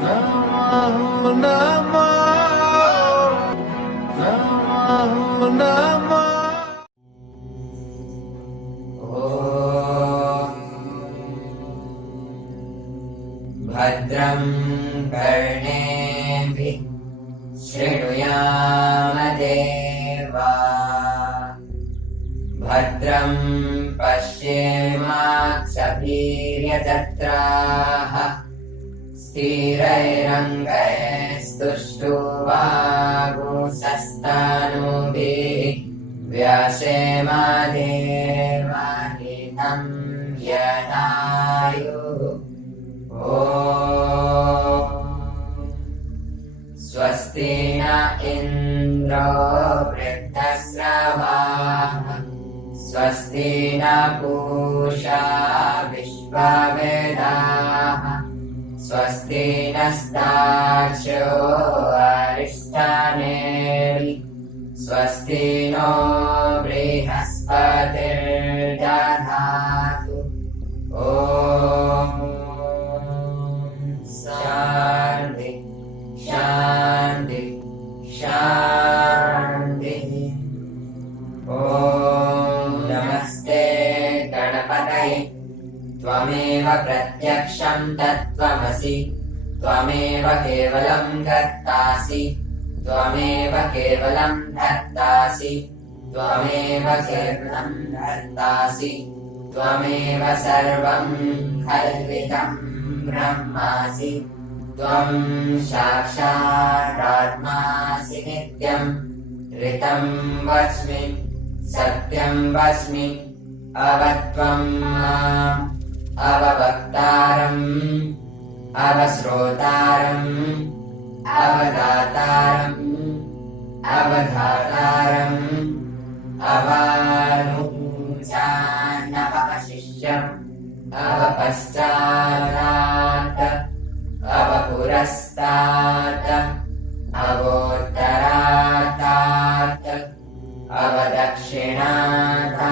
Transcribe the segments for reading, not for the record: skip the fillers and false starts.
Namo Namo Namo Namo भद्रं कर्णेभिः शृणुयाम देवा भद्रं पश्येमाक्षभिर्यजत्राः स्थिरैरङ्गैस्तुष्टुवागुंसस्तनूभिः व्यासेमदेवहितं यदायुः स्वस्ति न इन्द्रो वृद्धश्रवाः स्वस्ति न पूषा विश्ववेदाः स्वस्ति नस्तार्क्ष्यो अरिष्टनेमिः स्वस्ति नो बृहस्पतिर्दधातु शान्ति शान्ति शान्तिः। नमस्ते गणपतये त्वमेव प्रत्यक्षं तत्त्वमसि त्वमेव केवलं कर्तासि त्वमेव केवलं धर्तासि त्वमेव केवलं धर्तासि त्वमेव सर्वं कल्पितं ब्रह्मासि त्वं साक्षादात्मासि नित्यं ऋतं वच्मि सत्यं वच्मि अवत्वं माम् अववक्तारम् अवश्रोतारम् अवदातारम् अवधातारम् अवानुजानवशिष्यम् अवपश्चात् अवपुरस्तात् अवोत्तरात् अवदक्षिणात्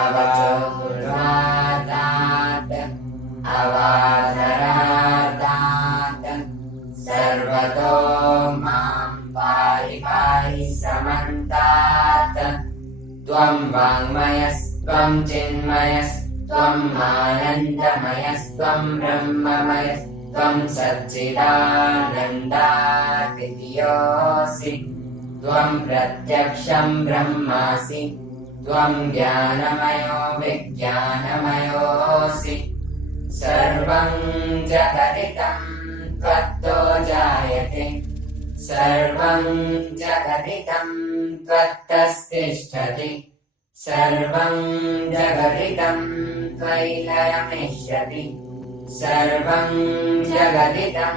अवचोर्ध्वात् अवाधरात् सर्वतो मां पाहि पाहि समन्तात् त्वं वाङ्मयस्त्वं चिन्मयस्त्वम् आनन्दमयस्त्वं ब्रह्ममयस्त्वं सच्चिदानन्दादित्योऽसि त्वं प्रत्यक्षं ब्रह्मासि त्वं ज्ञानमयो विज्ञानमयोऽसि सर्वं जगदिदं त्वत्तो जायते सर्वं जगदिदं त्वत्तस्तिष्ठति सर्वं जगदिदं त्वयि लयमिष्यति सर्वं जगदिदं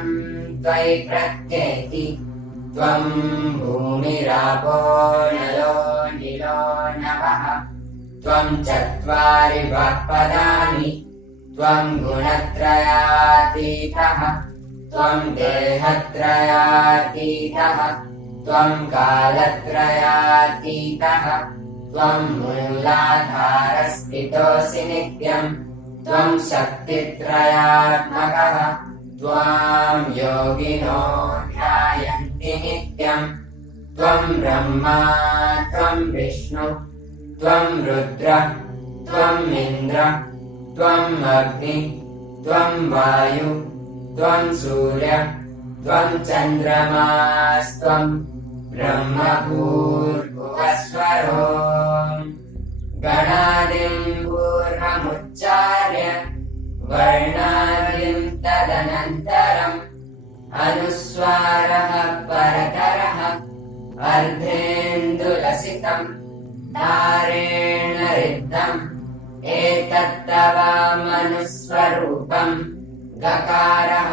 त्वयि प्रत्येति त्वं भूमिरापो नलो निलो नभः त्वं चत्वारि वाक्पदानि त्वं गुणत्रयातीतः त्वं देहत्रयातीतः त्वं कालत्रयातीतः त्वं मूलाधारस्थितोऽसि नित्यं त्वं शक्तित्रयात्मकः त्वां योगिनो ध्यायन्ति नित्यं त्वं ब्रह्मा त्वं विष्णु त्वं रुद्र त्वम् इन्द्र त्वम् अग्नि त्वं वायु त्वं सूर्य त्वं चन्द्रमास्त्वं ब्रह्मभूर्भुवस्वरो गणादिं पूर्वमुच्चार्य वर्णादिं तदनन्तरम् अनुस्वारः परतरः अर्धेन्दुलसितम् तारेण रिद्धम् एतत्तवामनुस्वरूपम् गकारः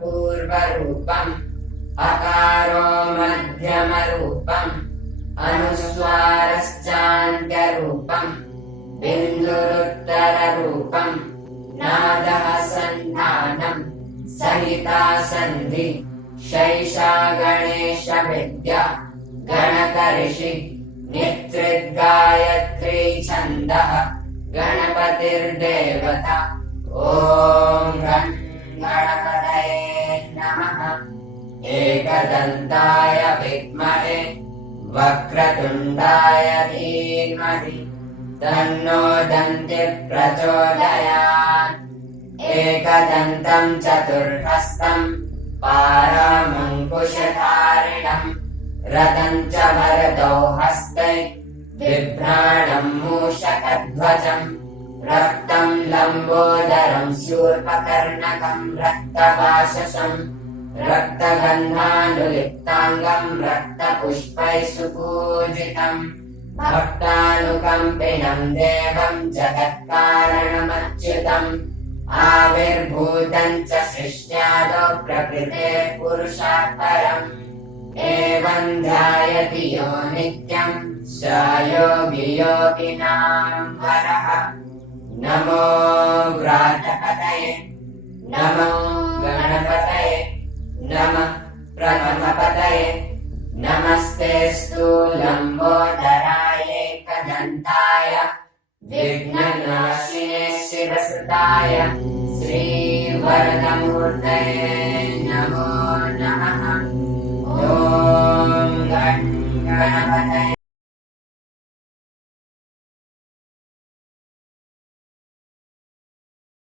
पूर्वरूपम् अकारो मध्यमरूपम् अनुस्वारश्चान्त्यरूपम् बिन्दुरुत्तररूपम् नादः सन्धानम् सहिता सन्धि शैषा गणेश विद्या गणकऋषि नित्रिद्गायत्री छन्दः गणपतिर्देवता ॐ गणपतये एकदन्ताय विद्महे वक्रतुण्डाय धीमहि तन्नो दन्तिः प्रचोदयात् एकदन्तम् चतुर्हस्तम् पारामङ्कुशधारिणम् रथम् च वरदौ हस्ते बिभ्राणम् मूषकध्वजम् रक्तम् लम्बोदरम् शूर्पकर्णकम् रक्तवाससम् रक्तगन्धानुलिप्ताङ्गम् रक्तपुष्पैः सुपूजितम् भक्तानुकम्पिनम् देवम् जगत्कारणमच्युतम् आविर्भूतम् च सृष्ट्यादौ प्रकृतेः पुरुषात् परम् एवम् ध्यायति यो नित्यम् स योगी योगिनाम् वरः नमो व्रातपतये नमो गणपतये नमः प्रथमपतये नमस्तेऽस्तु लम्बोदराय एकदन्ताय विघ्ननाशिने शिवसुताय श्रीवरदमूर्तये नमो नमः ॐ गणपतये